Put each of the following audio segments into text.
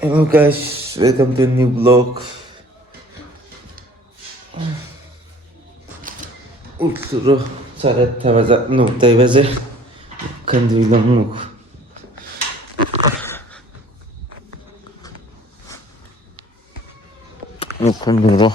Hello guys, welcome to a new vlog. Ulturo 8:30 बजा 9:00 बजे कंदिलम मुख कंदिलो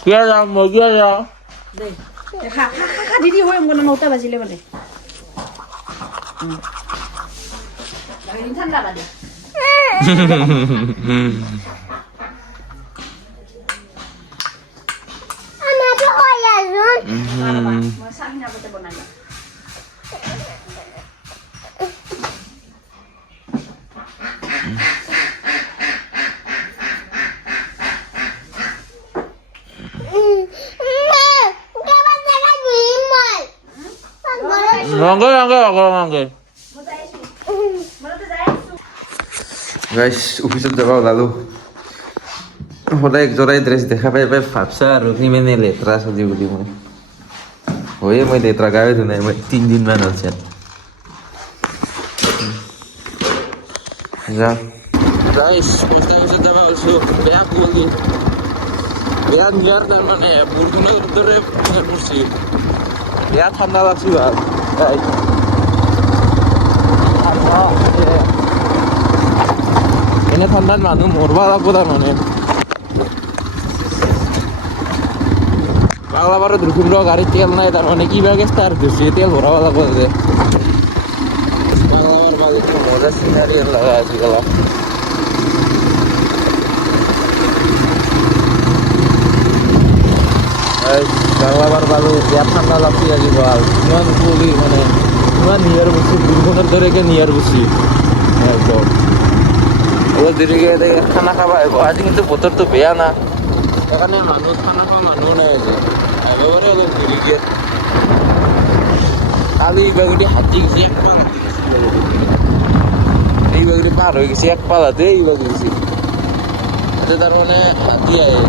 Kia ra mau kia ra. Đây. Khá đi đi thôi, nó ta bà gì lên đây. Đấy, đến thân là bà đi. Ana tuh oh ya Zul. Masa ini apa tuh bonanya? Mangga. Guys, office যাবা ওলালো সদায় একযোৰাই dress দেখা পাই ভাবছা আৰু কিমানে লেতেৰা চলি বুলি মই হয়ে মই লেতেৰা গাৱে ধুই নাই মই 3 দিন মান হৈছে যা গাইছ পোষ্ট অফিচত যাবা ওলছো বেয়া কুলি বেয়া নিয়াৰ তাৰ মানে বৰষুণৰ দৰে পৰছি বেয়া ঠাণ্ডা লাগছি ভাল গাইছ এনে ঠাণ্ডাত মানুহ মৰবা লাগব তাৰ মানে বাংলাবাৰত রুকুম গাড়ি তেল নাই তার মানে কিভাবে স্টার্ট দিচ্ছি তেল ভরাবা লাগবে যে বাংলাবার বাড়ি মজা সিনারি লাগা আছে গেলা বাংলাবার বালু বিয়া ঠান্ডা লাগছে আজি বল ইমান কুলি মানে ইমান নিয়ার বসি দুর্ঘটনার ধরে কে নিয়ার বসি একদম ও দিকে খানা খাবা আজি কিন্তু বতর তো বেয়া না এখানে মানুষ খানা খাওয়া মানুষ নাই আছে এবারে অলপ ঘুরি গিয়ে কালি এই বাগিটি হাতি গেছি এক পাল এই বাগিটি পার হয়ে গেছি এক পালাতে এই বাগি গেছি তার মানে হাতি আয়ে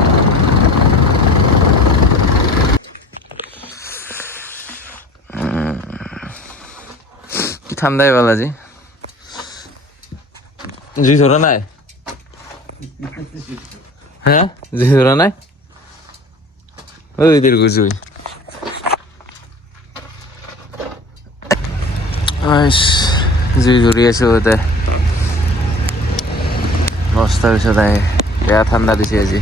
কি ঠান্ডায় বালাজি জুই ধরা নাই হ্যাঁ জুই ধরা নাই ওই দীর্ঘ জুই জুই ধরি আছে ওতে নষ্ট হয়েছে তাই বেয়া ঠান্ডা দিছে আজি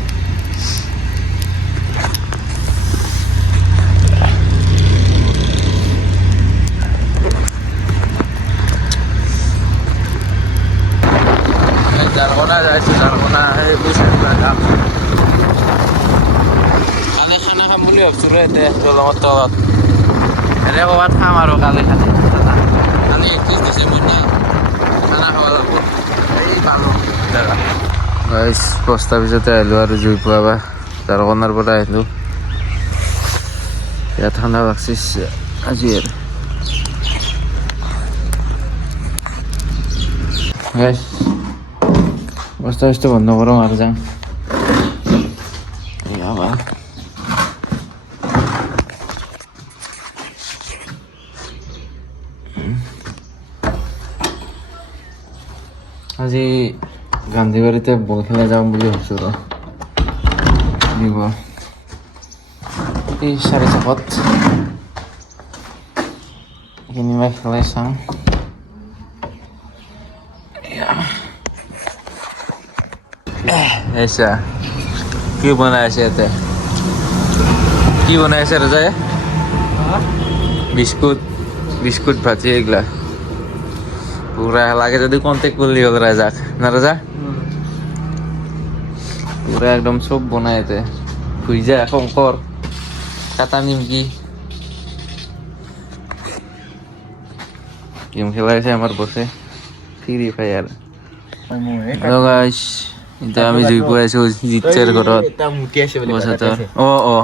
জারগোনা যাইছি জারগোনা এই বিশাল কাম খানা খাম বুলি ভাবছিলো এতে দলঙৰ তলত এনে ক'ৰবাত খাম আৰু কালি খালি 31 ডিচেম্বৰ না খানা খাব লাগিব এই পালো গাইছ পোষ্ট অফিচতে আহিলোঁ আৰু জুই পোৱাবা জাৰকোনাৰ পৰা আহিলোঁ ইয়াত ঠাণ্ডা লাগছে আজি আৰু গাইছ পোষ্ট অফিচটো বন্ধ কৰোঁ আৰু যাম আবাৰ আজি গান্ধীবাৰীতে বল খেলা যাম বুলি ভাবিছোঁ ৰ দিব এই 4:00 কিনিবা খেলাই চাওঁ ऐसा কি বনাই আছে এতে কি বনাই আছে রাজা বিস্কুট ভাজি এগুলা পুরা লাগে যদি কন্টেক্ট করলি হল রাজাক না রাজা পুরা একদম সব বনায় এতে খুঁজা শংকৰ কাটা নিমকি গেম খেলা আছে আমাৰ বসে ফ্ৰি ফায়াৰ হ্যালো গাইস এটা আমি জুই পাইছো জিতছেৰ ঘৰত এটা মুতি আছে বুলি বসে কথা তোৰ আছে অ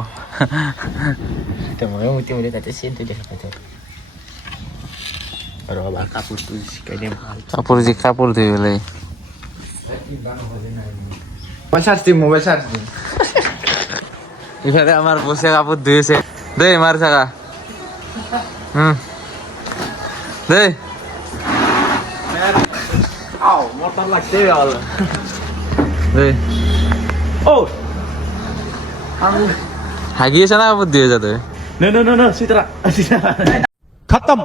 এটা মই মুতি মুতি তাতে চিনটো দেখা পাইছো আৰু আবাৰ কাপোৰটো শিকাই দিম ভাল কাপোৰ ধুই পেলাই মোবাইল চার্জ দিম ইফালে আমার বসে কাপড় ধুয়েছে দে মার থাকা দে আও মোটর লাগতে হবে দে ও হাগিয়েছে না কাপড় ধুয়েছে তুই নো নো নো নো সিতরা খতম